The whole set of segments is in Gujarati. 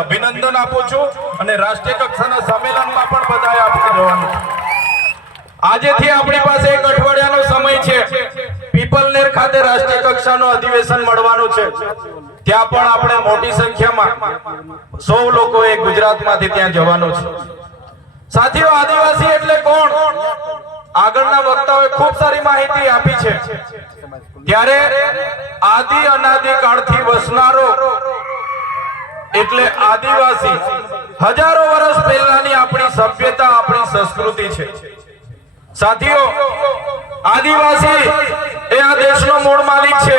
અભિનંદન આપું છું અને રાષ્ટ્રીય કક્ષાના સંમેલનમાં પણ બધાએ આપણે જવાનું. આજેથી આપણી પાસે એક અઠવાડિયાનો સમય છે. પીપલનેર ખાતે રાષ્ટ્રીય કક્ષાનું અધિવેશન મળવાનું છે. ત્યાં પણ આપણે મોટી સંખ્યામાં 100 લોકોએ ગુજરાતમાંથી ત્યાં જવાનું છે. સાથીઓ, આદિવાસી એટલે કોણ? આગળના વક્તાઓએ ખૂબ સારી માહિતી આપી છે. ત્યારે આદિ અનાદિ કાળથી વસનારો એટલે આદિવાસી હજારો વર્ષ પહેલાની આપણી સભ્યતા, આપણી સંસ્કૃતિ છે. સાથીઓ, આદિવાસી એ આ દેશનો મૂળ માલિક છે.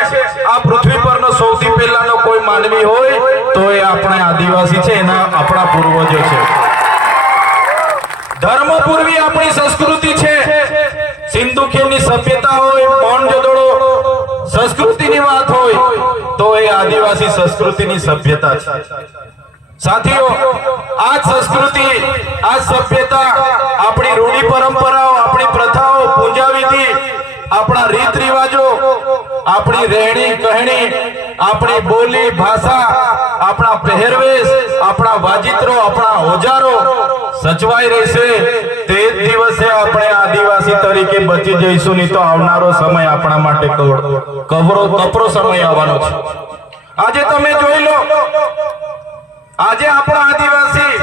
આ પૃથ્વી પરનો સૌથી પહેલાનો કોઈ માનવી હોય તો એ આપણે આદિવાસી છે, એના આપણા પૂર્વજો છે. ધર્મપૂર્વી આપણી સંસ્કૃતિ છે. સિંધુ ખીણની સભ્યતા હોય, મોહેંજો-દડો સંસ્કૃતિની વાત હોય તો એ આદિવાસી સંસ્કૃતિની સભ્યતા છે. સાથીઓ, આ સંસ્કૃતિ, આ સભ્યતા, આપણી રૂઢી પરંપરાઓ, આપણી પ્રથાઓ, પૂજા વિધિ, આપણા રીત રિવાજો, આપણી રહેણી કહેણી, આપણી બોલી ભાષા, આપણા પહેરવેશ, આપણા વાજિત્રો, આપણા ઓજારો સચવાઈ રહેશે તે જ દિવસે આપણે આદિવાસી તરીકે બચી જઈશું. નહીં તો આવનારો સમય આપણા માટે કપરો સમય આવવાનો છે. આજે તમે જોઈ લો, આજે આપણા આદિવાસી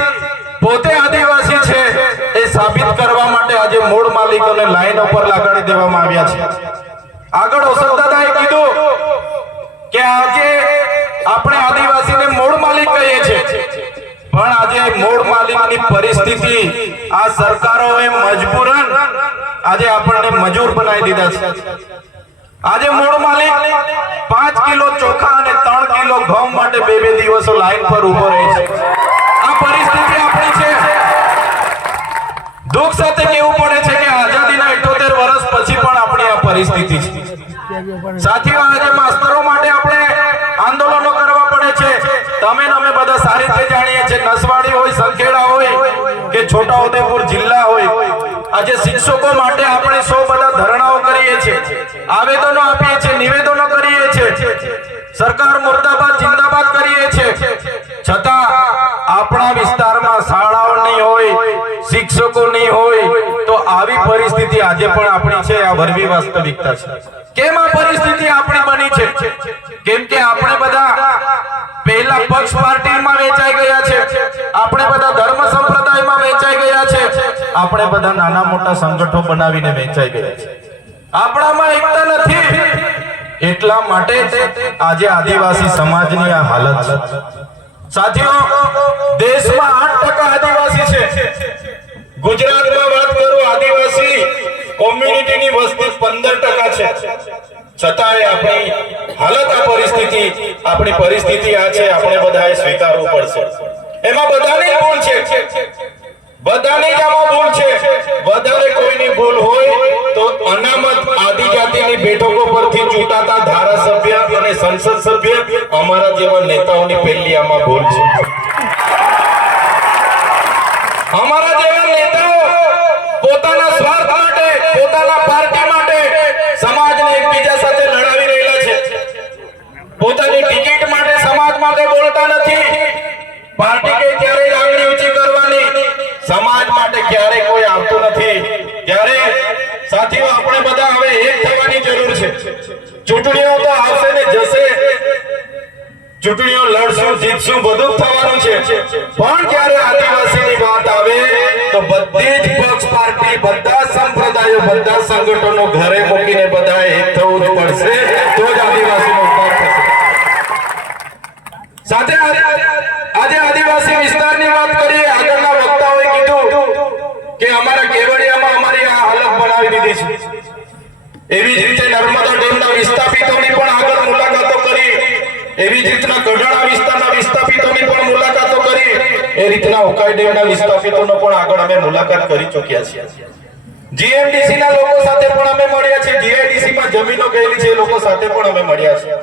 પોતે આદિવાસી છે એ સાબિત કરવા માટે આજે મૂળ માલિકોને લાઈન ઉપર લગાડી દેવામાં આવ્યા છે. આગળ ઓસરદાદાએ કીધું કે આજે આપણે આદિવાસીને મૂળ માલિક કહીએ છીએ, પણ આજે મૂળ માલિકની પરિસ્થિતિ આ સરકારોએ મજબૂરન આજે આપણને મજૂર બનાવી દીધા છે. આજે મૂળ માલિક 5 કિલો ચોખા અને 3 કિલો ઘઉં માટે 2 દિવસો લાઈન પર ઉભો રહે છે. આ પરિસ્થિતિ આપણી છે. દુઃખ સાથે કહેવું પડે છે કે આઝાદીના 78 વર્ષ પછી પણ આપણી આ પરિસ્થિતિ છે. સાથીઓ, આજે માસ્તરો માટે આપણે આંદોલનો કરવા પડે છે. તમે અમે બધા સારી રીતે જાણીએ છીએ. નસવાડી હોય, સંખેડા હોય કે છોટાઉદેપુર જિલ્લા હોય, આજે શિક્ષકો માટે આપણે 100 બધા ધરણાઓ કરીએ છીએ, આવેદનો આપીએ છીએ, નિવેદનો કરીએ છીએ, સરકાર મુર્દાબાદ જિંદાબાદ કરીએ છીએ. છતાં આપણા વિસ્તારમાં શાળાઓ નહીં હોય, શિક્ષકો નહીં હોય તો આવી પરિસ્થિતિ આજે પણ આપણી છે. આ વરવી વાસ્તવિકતા છે. કેમ આ પરિસ્થિતિ આપણી બની છે? કેમ કે આપણે બધા પહેલા પક્ષ પાર્ટીમાં વેચાઈ ગયા છે, આપણે બધા ધર્મ સંપ્રદાયમાં વેચાઈ ગયા છે, આપણે બધા નાના મોટા સંગઠનો બનાવીને વેચાઈ ગયા છે. આપણામાં એકતા નથી. એટલા માટે આજે આદિવાસી સમાજની આ હાલત છે. સાથીઓ, દેશમાં 8% આદિવાસી છે. ગુજરાતમાં વાત કરું, આદિવાસી કોમ્યુનિટીની વસ્તી 15% છે. છતાંય આપણી હાલત, આ પરિસ્થિતિ, આપણી પરિસ્થિતિ આ છે. આપણે બધાએ સ્વીકારવું પડશે. એમાં બધાની ભૂલ છે, બધાની જ આમાં ભૂલ છે. વધારે કોઈની ભૂલ હોય તો અનામત આદિજાતિની બેઠકો પરથી ચૂંટાતા ધારાસભ્ય અને સંસદ સભ્ય, અમારા જેવા નેતાઓની પહેલી આમાં ભૂલ છે. અમારા જેવા નેતાઓ પોતાના સ્વાર્થ માટે, પોતાના પાર્ટી માટે સમાજને એકબીજા સાથે લડાવી રહેલા છે. પોતાની ટિકિટ માટે સમાજ માટે બોલતા નથી. પાર્ટી કે ત્યારે આંગળી ઊંચી કરવાની, સમાજ માટે ક્યારે કોઈ આવતું નથી. ત્યારે સાથીઓ, આપણે બધા હવે એક થવાની જરૂર છે. ચૂંટણીઓ તો આવશે ને જશે, ચૂંટણીઓ લડશું, જીતશું, બધું થવાનું છે. પણ જ્યારે આદિવાસીની વાત આવે તો બધી જ પક્ષ પાર્ટી, બધા સંપ્રદાયો, બધા સંગઠનો ઘરે મૂકીને બધા એક થવું જ પડશે, તો જ આદિવાસીનો ઉદ્ધાર થશે. સાથે આજે આદિવાસી વિસ્તારની વાત કરીએ. આગળના વક્તાઓએ કીધું કે અમારા કેવડિયામાં અમારી આ હાલત બનાવી દીધી છે. એવી જ રીતે નર્મદા ડેમના વિસ્થાપિતોની પણ આગળ મુલાકાતો કરી, એવી જ રીતના ગઢડા વિસ્તારના વિસ્થાપિતોની પણ મુલાકાતો કરી, એ રીતના ઉકાઈ ડેમના વિસ્થાપિતોનો પણ આગળ અમે મુલાકાત કરી ચૂક્યા છીએ. જીએમડીસી ના લોકો સાથે પણ અમે મળ્યા છીએ, જીઆઈડીસી માં જમીનો ગયેલી છે એ લોકો સાથે પણ અમે મળ્યા છીએ.